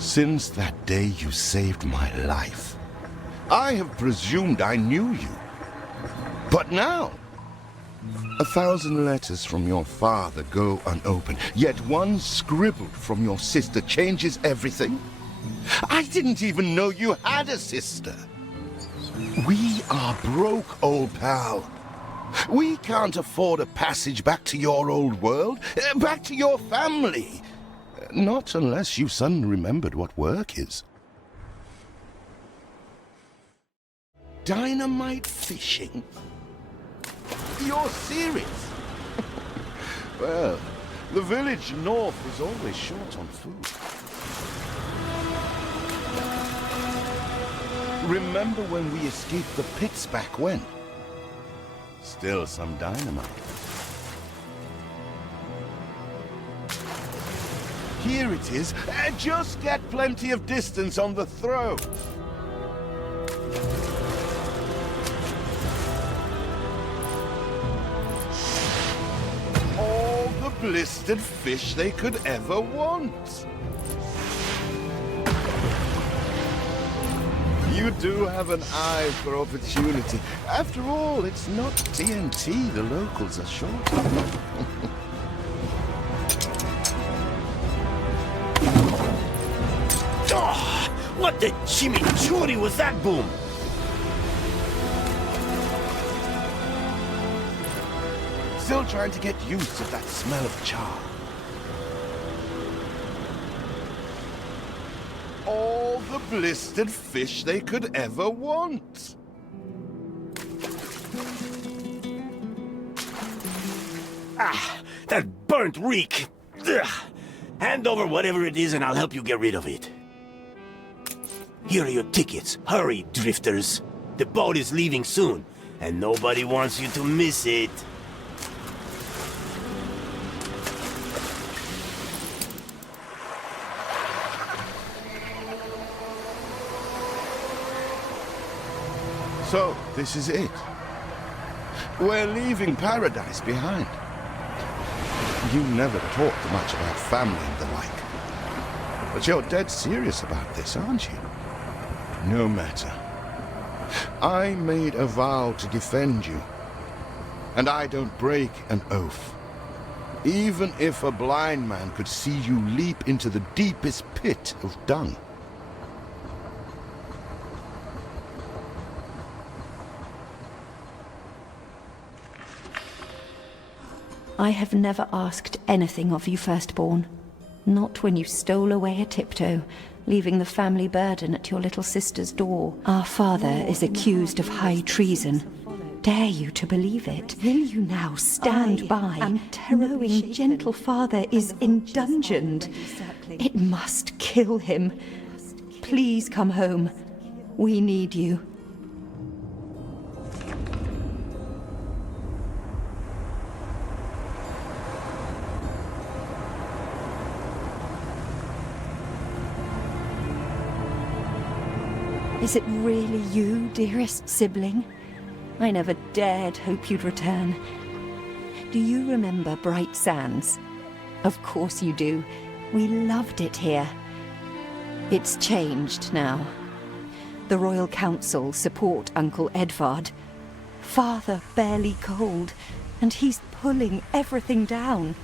Since that day you saved my life, I have presumed I knew you. But now, 1,000 letters from your father go unopened, yet one scribbled from your sister changes everything? I didn't even know you had a sister. We are broke, old pal. We can't afford a passage back to your old world, back to your family. Not unless you suddenly remembered what work is. Dynamite fishing? You're serious? Well, the village north is always short on food. Remember when we escaped the pits back when? Still some dynamite. Here it is. Just get plenty of distance on the throw. All the blistered fish they could ever want. You do have an eye for opportunity. After all, it's not TNT the locals are short of. Oh, what the chimichurri was that boom? Still trying to get used to that smell of char. All the blistered fish they could ever want. Ah, that burnt reek. Ugh. Hand over whatever it is and I'll help you get rid of it. Here are your tickets. Hurry, drifters. The boat is leaving soon, and nobody wants you to miss it. So, this is it. We're leaving paradise behind. You never talked much about family and the like. But you're dead serious about this, aren't you? No matter. I made a vow to defend you. And I don't break an oath. Even if a blind man could see you leap into the deepest pit of dung. I have never asked anything of you, firstborn. Not when you stole away a tiptoe, leaving the family burden at your little sister's door. Our father is accused of high treason. Dare you to believe it? Will you now stand by, knowing gentle father is indungeoned? It must kill him. Please come home. We need you. Is it really you, dearest sibling? I never dared hope you'd return. Do you remember Bright Sands? Of course you do. We loved it here. It's changed now. The Royal Council support Uncle Edvard. Father barely cold, and he's pulling everything down.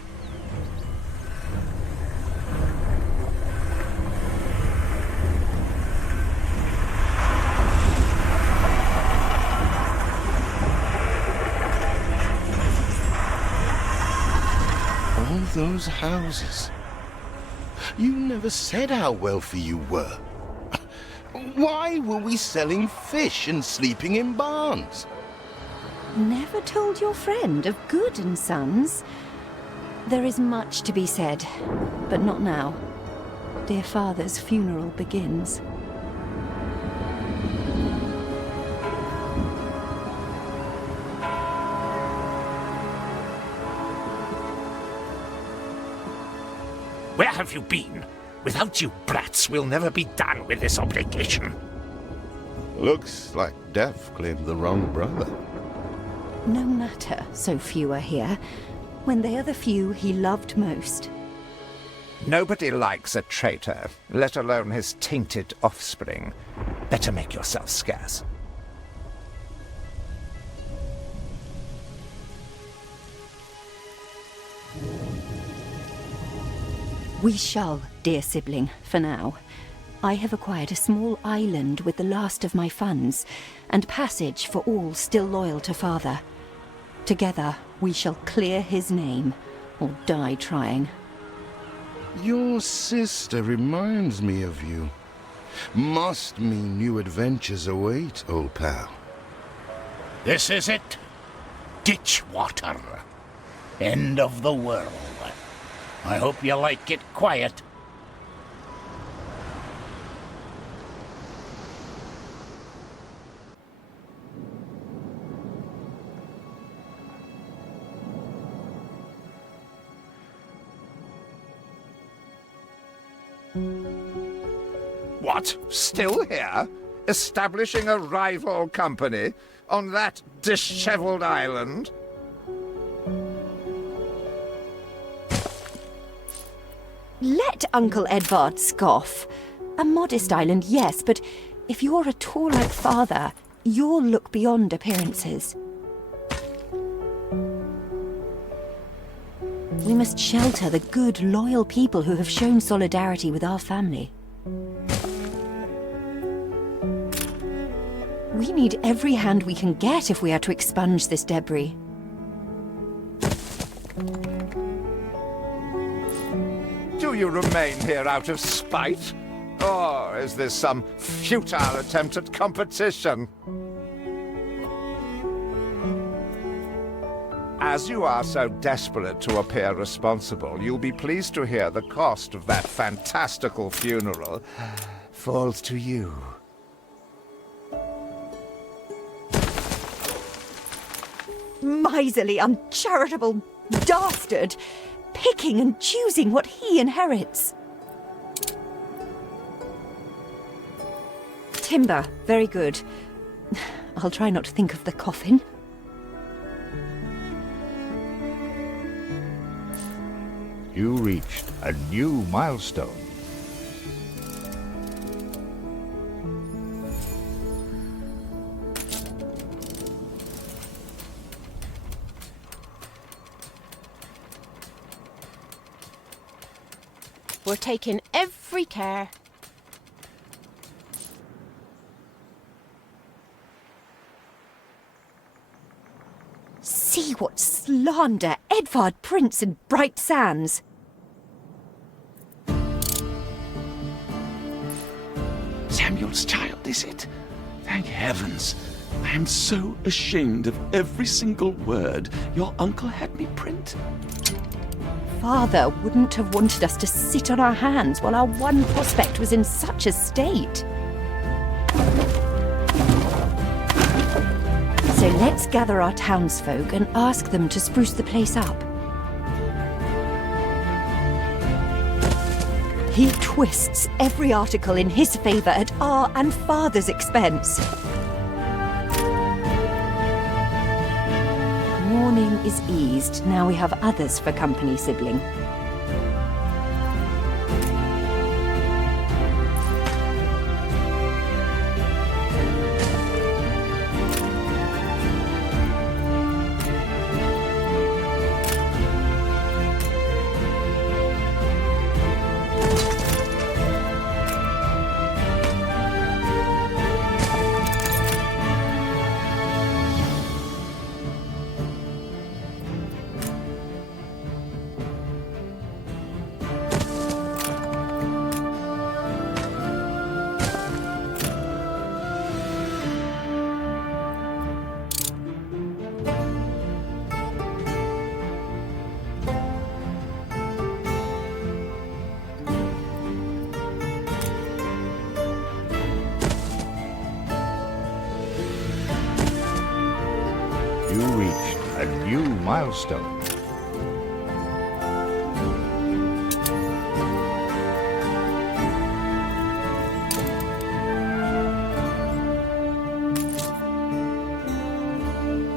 Those houses. You never said how wealthy you were. Why were we selling fish and sleeping in barns? Never told your friend of Good and Sons? There is much to be said, but not now. Dear father's funeral begins. Where have you been? Without you brats, we'll never be done with this obligation. Looks like Death claimed the wrong brother. No matter, so few are here, when they are the few he loved most. Nobody likes a traitor, let alone his tainted offspring. Better make yourself scarce. We shall, dear sibling, for now. I have acquired a small island with the last of my funds, and passage for all still loyal to father. Together, we shall clear his name, or die trying. Your sister reminds me of you. Must mean new adventures await, old pal. This is it. Ditch water. End of the world. I hope you like it quiet. What? Still here? Establishing a rival company on that disheveled island? Let Uncle Edvard scoff. A modest island, yes, but if you're at all like father, you'll look beyond appearances. We must shelter the good, loyal people who have shown solidarity with our family. We need every hand we can get if we are to expunge this debris. Do you remain here out of spite? Or is this some futile attempt at competition? As you are so desperate to appear responsible, you'll be pleased to hear the cost of that fantastical funeral falls to you. Miserly, uncharitable dastard! Picking and choosing what he inherits. Timber, very good. I'll try not to think of the coffin. You reached a new milestone. We're taking every care. See what slander Edvard prints in bright sands. Samuel's child, is it? Thank heavens. I am so ashamed of every single word your uncle had me print. Father wouldn't have wanted us to sit on our hands while our one prospect was in such a state. So let's gather our townsfolk and ask them to spruce the place up. He twists every article in his favour at our and Father's expense. Mourning is eased, now we have others for company, sibling. You reached a new milestone.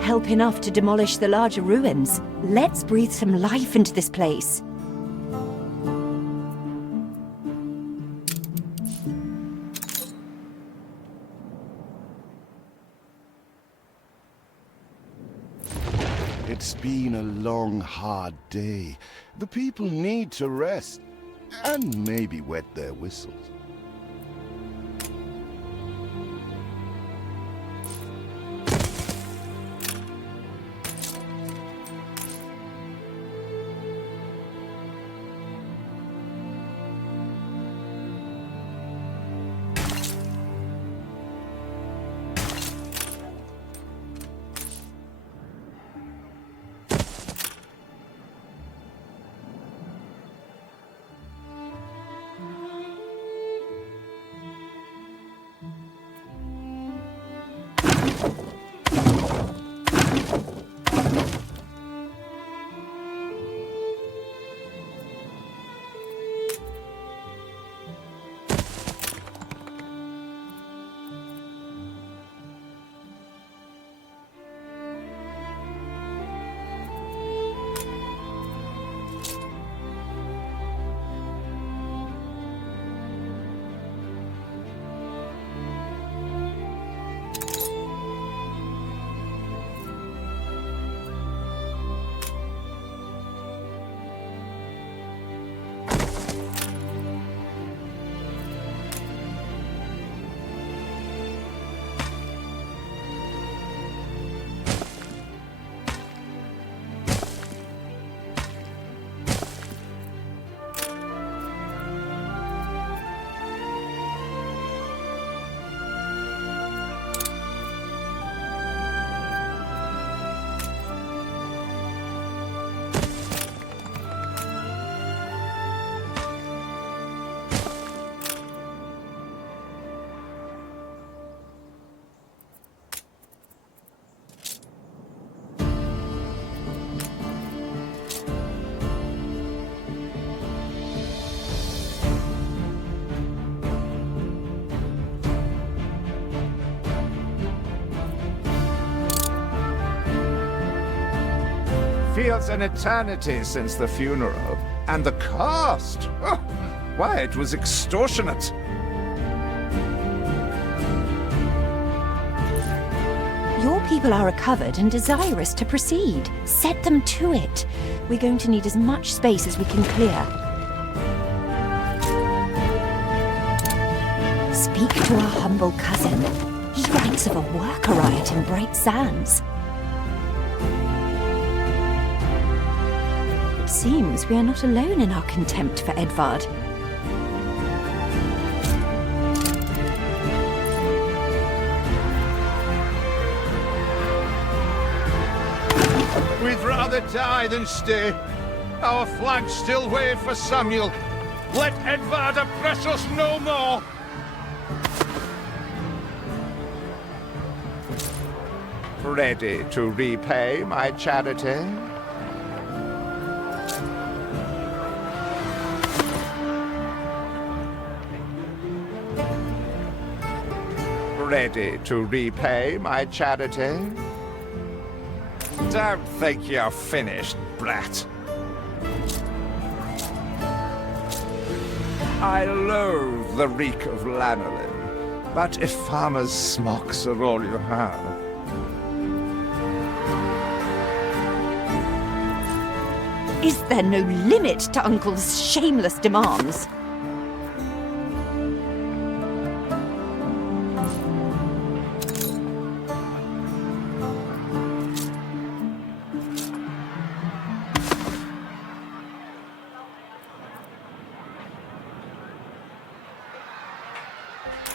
Help enough to demolish the larger ruins. Let's breathe some life into this place. been a long, hard day. The people need to rest, and maybe wet their whistles. Feels an eternity since the funeral. And the cost! Oh, why, it was extortionate. Your people are recovered and desirous to proceed. Set them to it. We're going to need as much space as we can clear. Speak to our humble cousin. He writes of a worker riot in Bright Sands. It seems we are not alone in our contempt for Edvard. We'd rather die than stay. Our flags still wave for Samuel. Let Edvard oppress us no more! Ready to repay my charity? Ready to repay my charity? Don't think you're finished, brat. I loathe the reek of lanolin, but if farmers' smocks are all you have... Is there no limit to Uncle's shameless demands?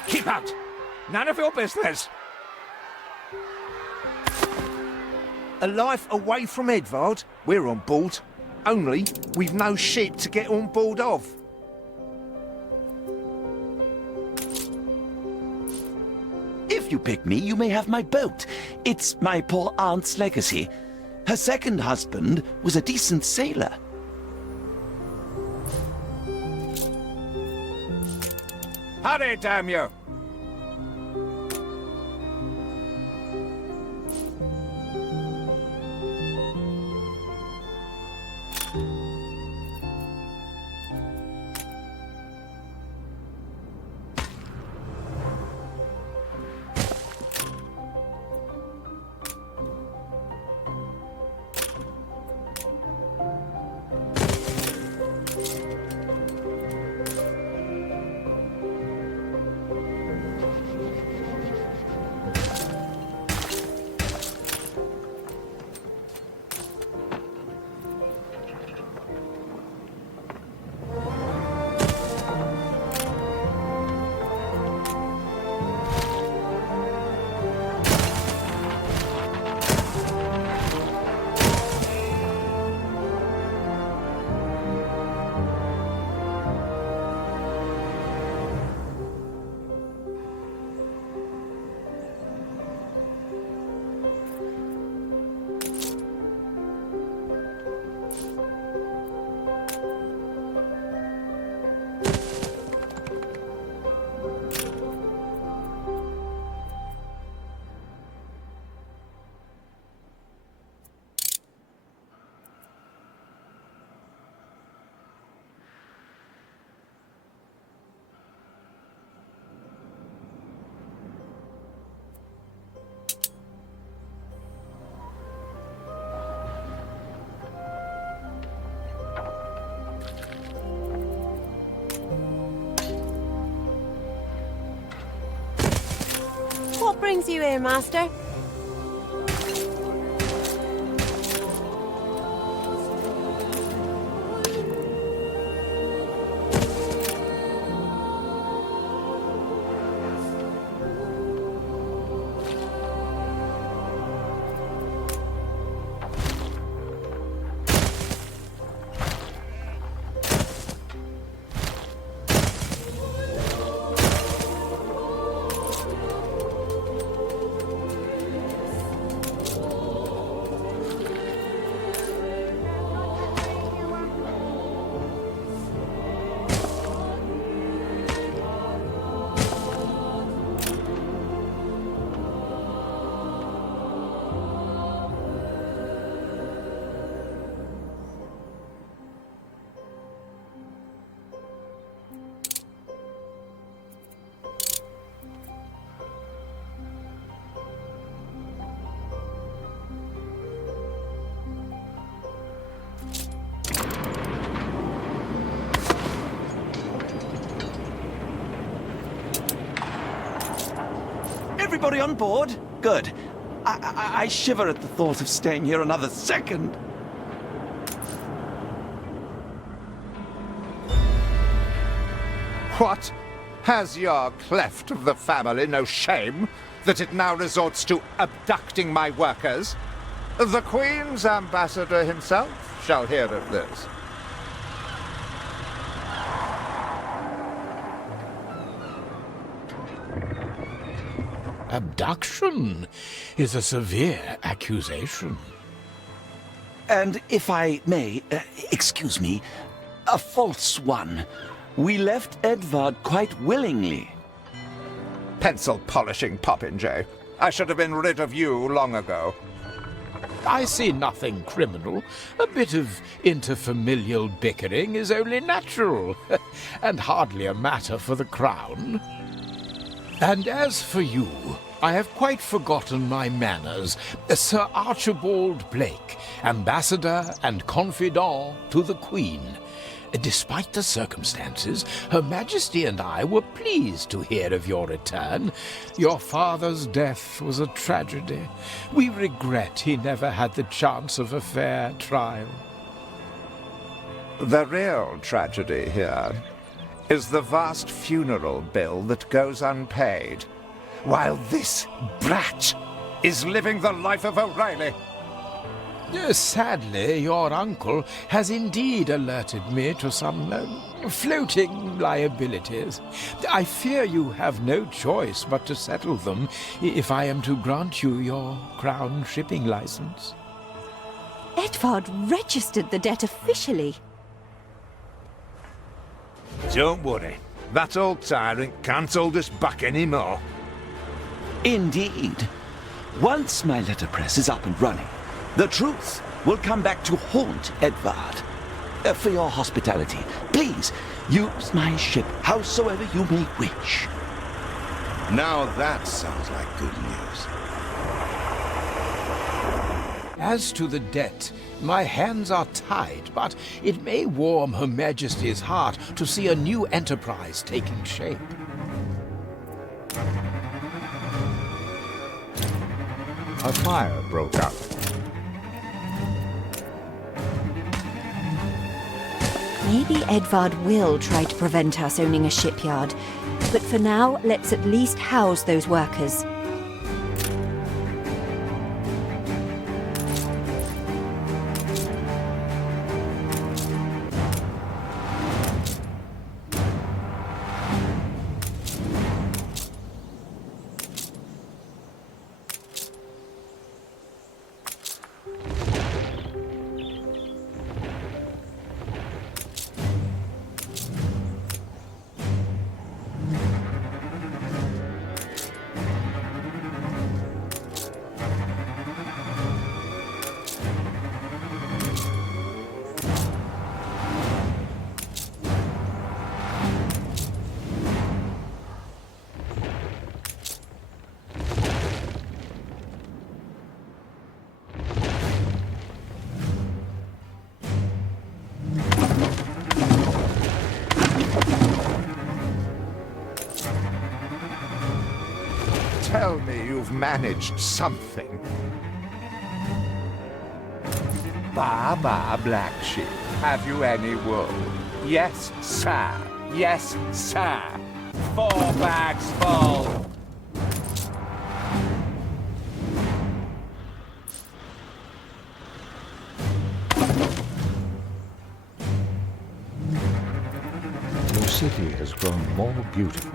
Keep out! None of your business! A life away from Edvard? We're on board. Only, we've no ship to get on board of. If you pick me, you may have my boat. It's my poor aunt's legacy. Her second husband was a decent sailor. Hurry, damn you! brings you here, Master? Everybody on board? Good. I shiver at the thought of staying here another second. What? Has your cleft of the family no shame that it now resorts to abducting my workers? The Queen's ambassador himself shall hear of this. Abduction is a severe accusation. And if I may, excuse me, a false one. We left Edvard quite willingly. Pencil polishing popinjay. I should have been rid of you long ago. I see nothing criminal. A bit of interfamilial bickering is only natural, and hardly a matter for the crown. And as for you, I have quite forgotten my manners. Sir Archibald Blake, ambassador and confidant to the Queen. Despite the circumstances, Her Majesty and I were pleased to hear of your return. Your father's death was a tragedy. We regret he never had the chance of a fair trial. The real tragedy here is the vast funeral bill that goes unpaid, while this brat is living the life of O'Reilly. Sadly, your uncle has indeed alerted me to some floating liabilities. I fear you have no choice but to settle them if I am to grant you your crown shipping license. Edvard registered the debt officially. Don't worry, that old tyrant can't hold us back anymore. Indeed. Once my letterpress is up and running, the truth will come back to haunt Edvard. For your hospitality, please use my ship howsoever you may wish. Now that sounds like good news. As to the debt, my hands are tied, but it may warm Her Majesty's heart to see a new enterprise taking shape. A fire broke out. Maybe Edvard will try to prevent us owning a shipyard, but for now, let's at least house those workers. you've managed something. Ba, black sheep, have you any wool? Yes, sir. Yes, sir. 4 bags full. Your city has grown more beautiful.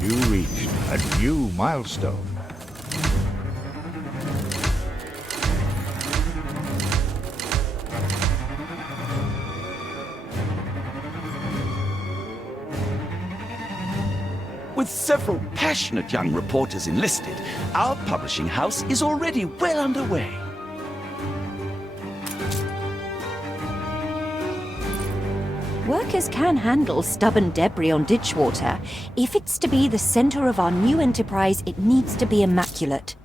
You reached a new milestone. With several passionate young reporters enlisted, our publishing house is already well underway. Workers can handle stubborn debris on ditchwater. If it's to be the center of our new enterprise, it needs to be immaculate.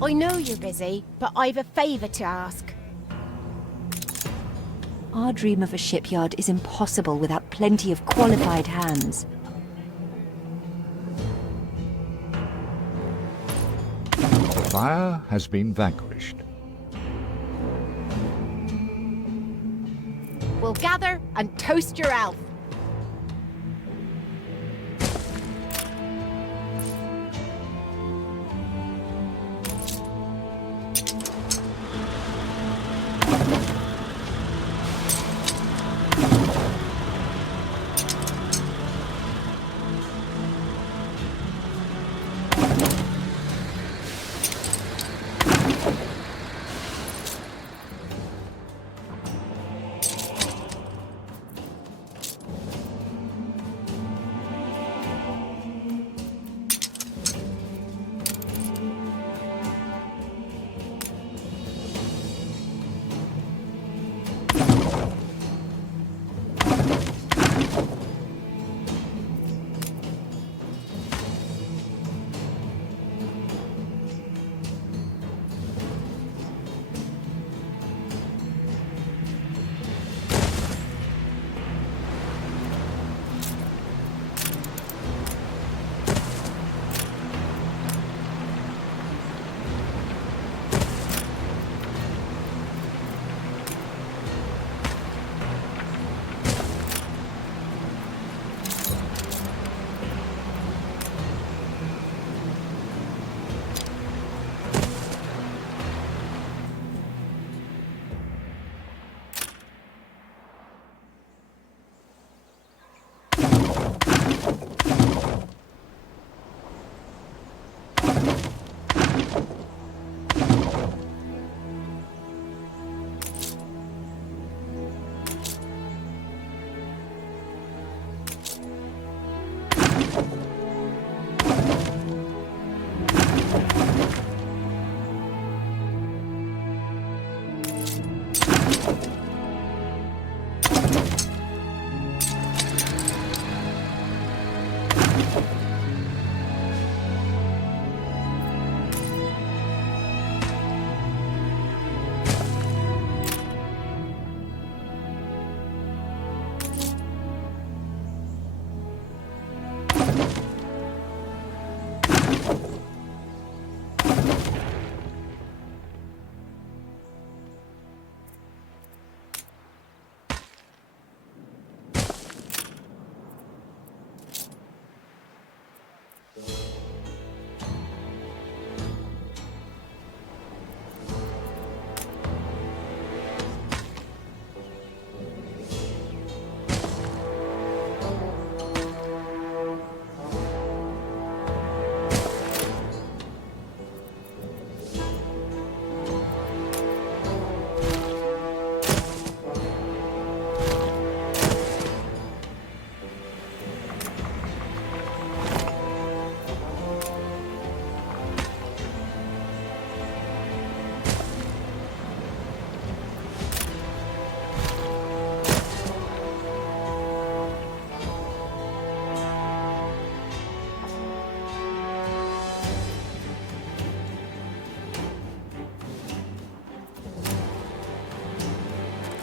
I know you're busy, but I've a favour to ask. Our dream of a shipyard is impossible without plenty of qualified hands. The fire has been vanquished. We'll gather and toast your health.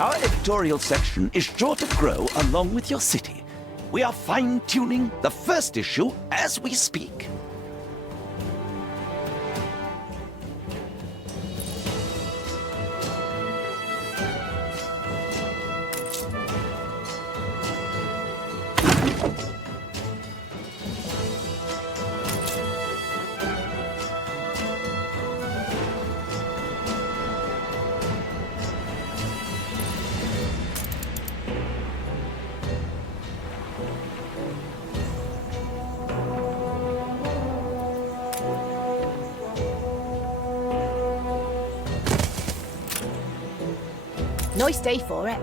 Our editorial section is sure to grow along with your city. We are fine-tuning the first issue as we speak. Nice day for it.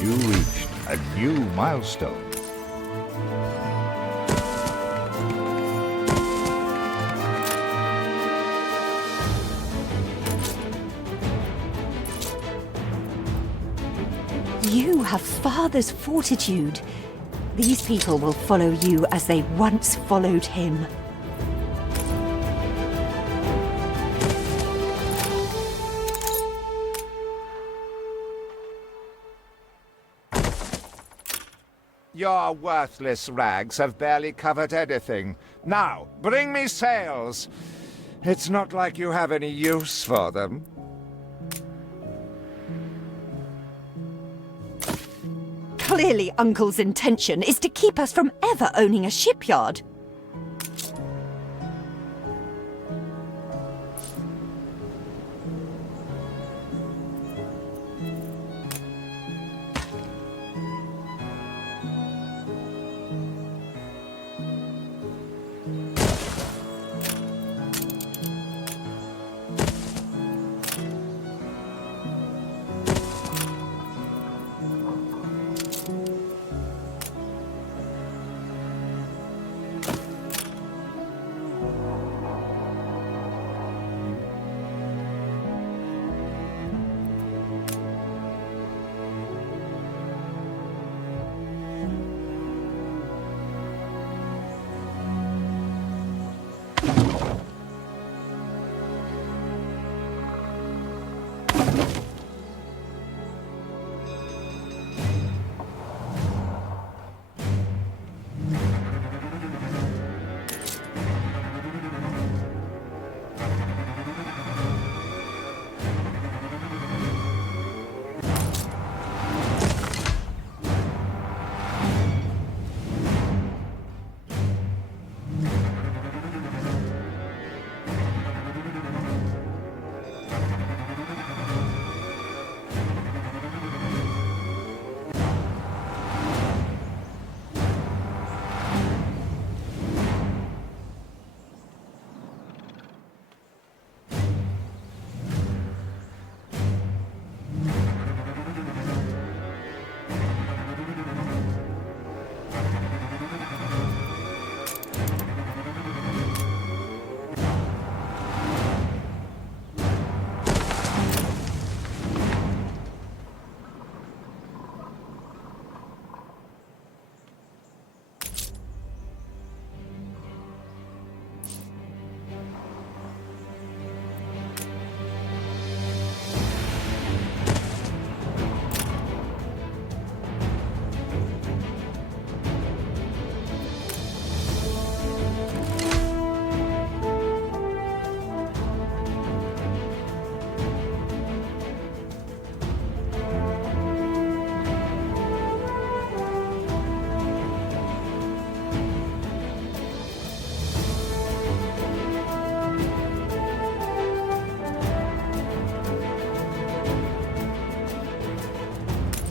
You reached a new milestone. You have father's fortitude. These people will follow you as they once followed him. Your worthless rags have barely covered anything. Now, bring me sails. It's not like you have any use for them. Clearly, Uncle's intention is to keep us from ever owning a shipyard.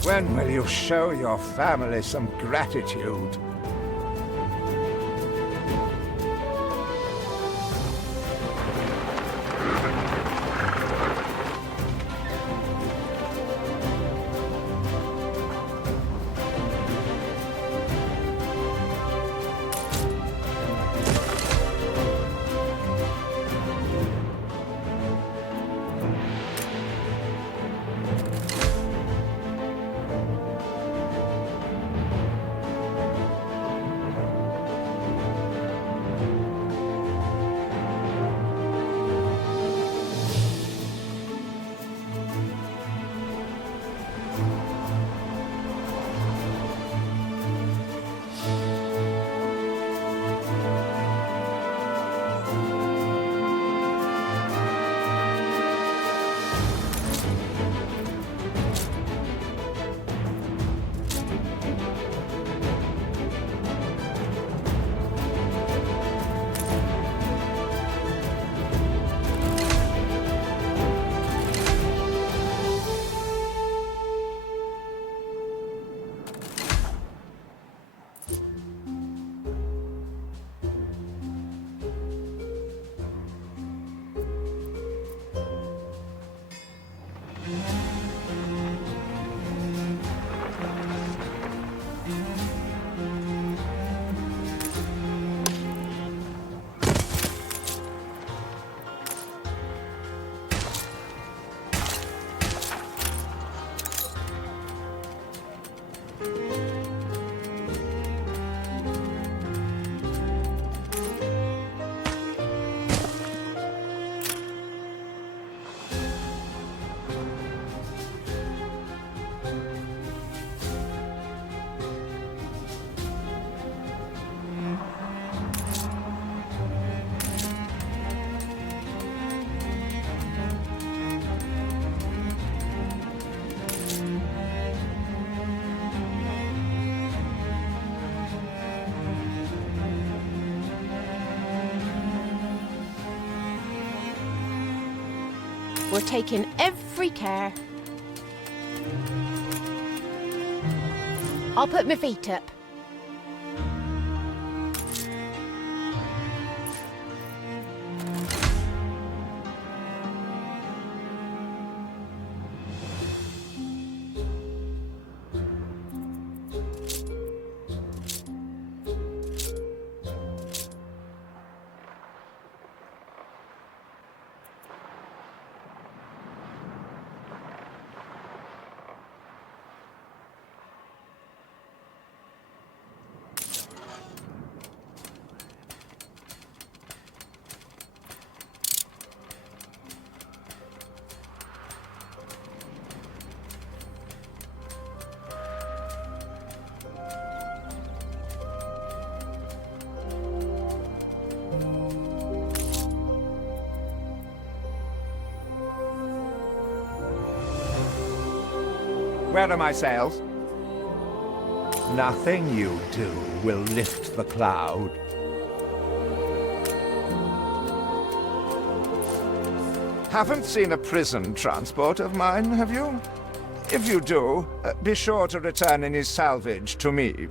When will you show your family some gratitude? We're taking every care. I'll put my feet up. Where are my sails? Nothing you do will lift the cloud. Haven't seen a prison transport of mine, have you? If you do, be sure to return any salvage to me.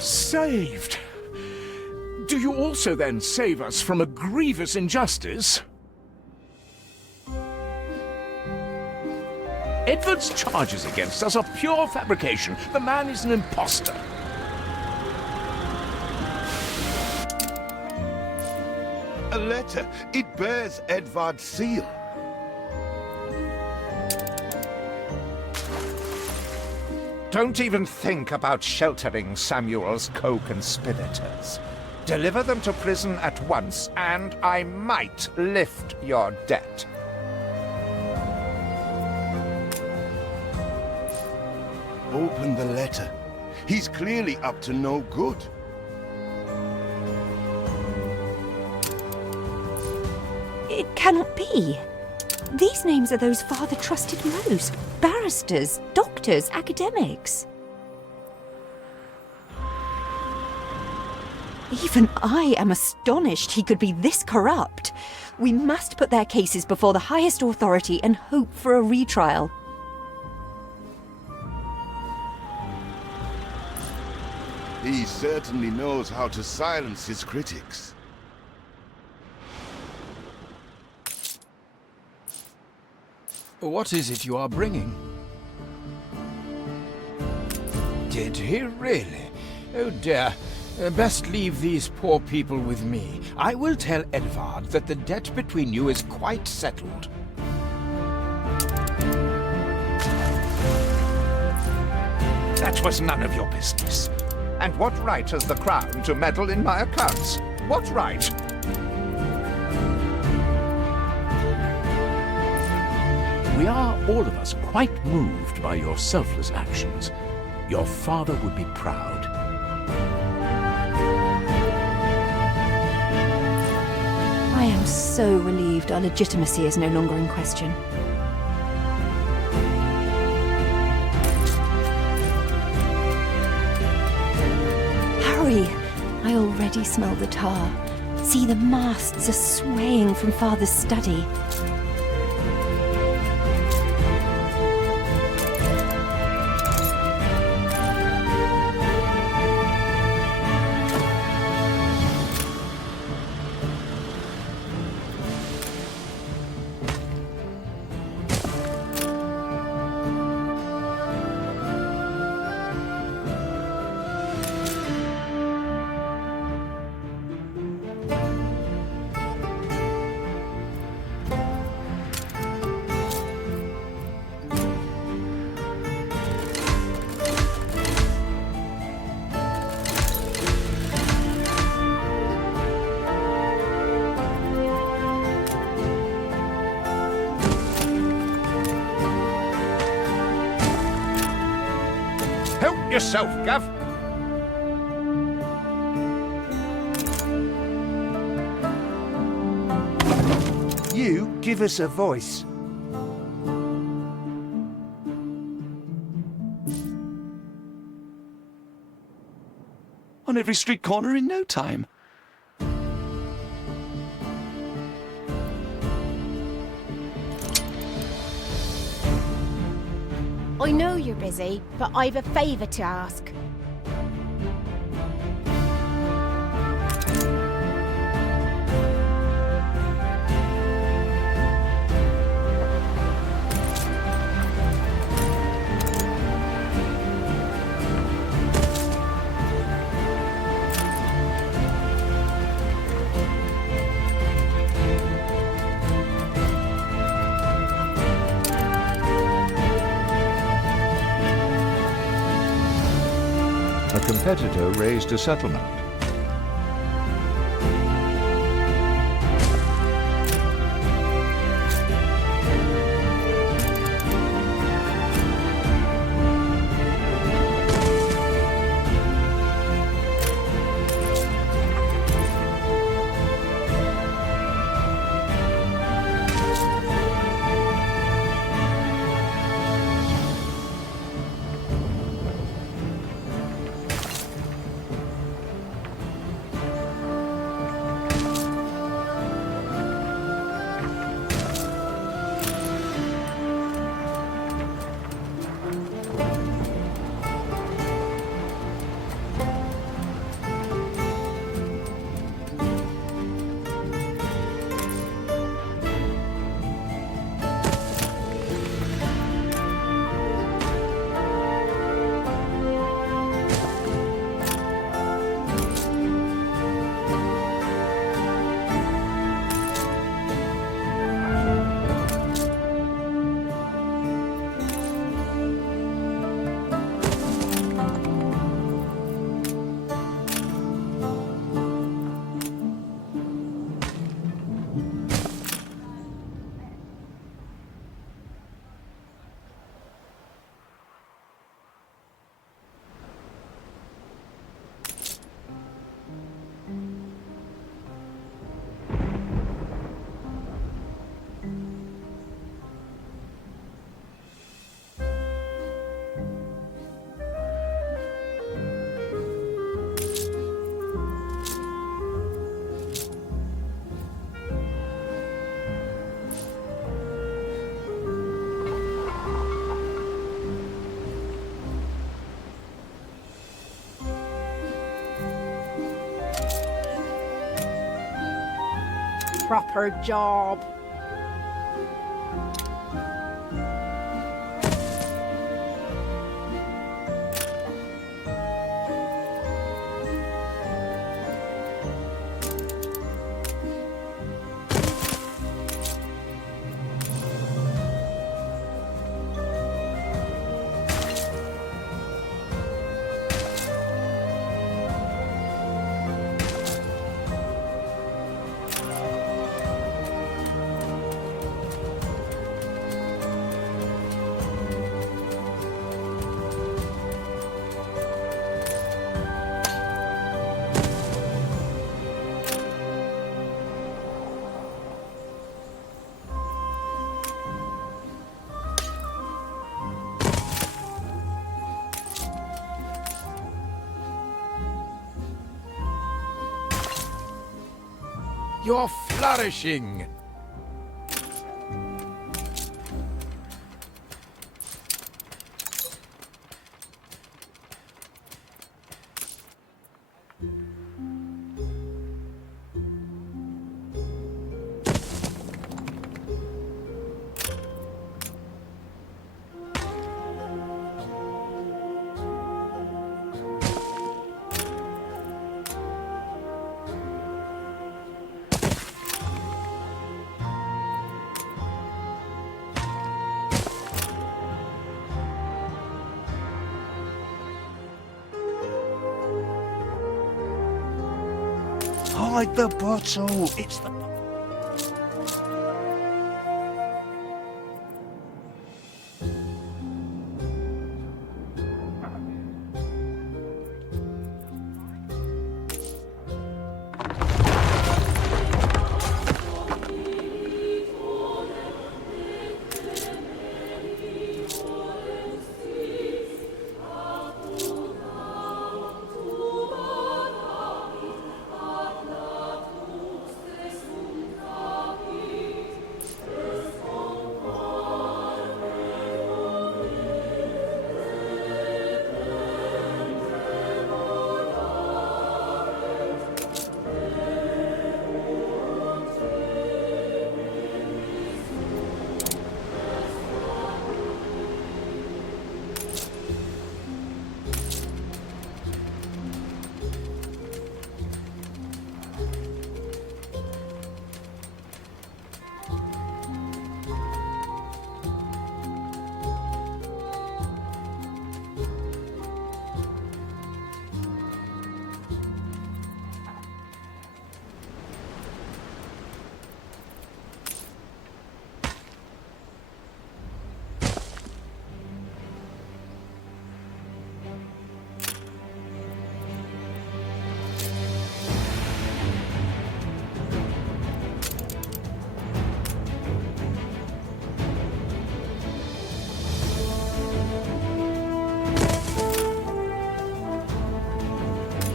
Saved! Do you also then save us from a grievous injustice? Edward's charges against us are pure fabrication. The man is an impostor. A letter. It bears Edvard's seal. Don't even think about sheltering Samuel's co-conspirators. Deliver them to prison at once, and I might lift your debt. open the letter. He's clearly up to no good. It cannot be. These names are those Father trusted most. Barristers, doctors, academics. Even I am astonished he could be this corrupt. We must put their cases before the highest authority and hope for a retrial. He certainly knows how to silence his critics. What is it you are bringing? Did he really? Oh dear. Best leave these poor people with me. I will tell Edvard that the debt between you is quite settled. That was none of your business. And what right has the Crown to meddle in my accounts? What right? We are, all of us, quite moved by your selfless actions. Your father would be proud. I am so relieved our legitimacy is no longer in question. Hurry! I already smell the tar. See, the masts are swaying from Father's study. Help yourself, Gav. You give us a voice. On every street corner in no time. I know you're busy, but I've a favour to ask. A competitor raised a settlement. proper job. You're flourishing! Hide the bottle! It's the...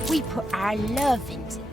We put our love into it.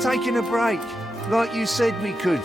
Taking a break, like you said we could.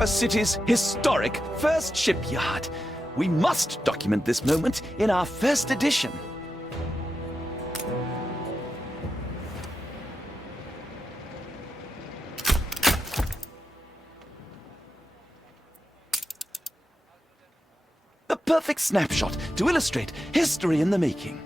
our city's historic first shipyard. We must document this moment in our first edition. The perfect snapshot to illustrate history in the making.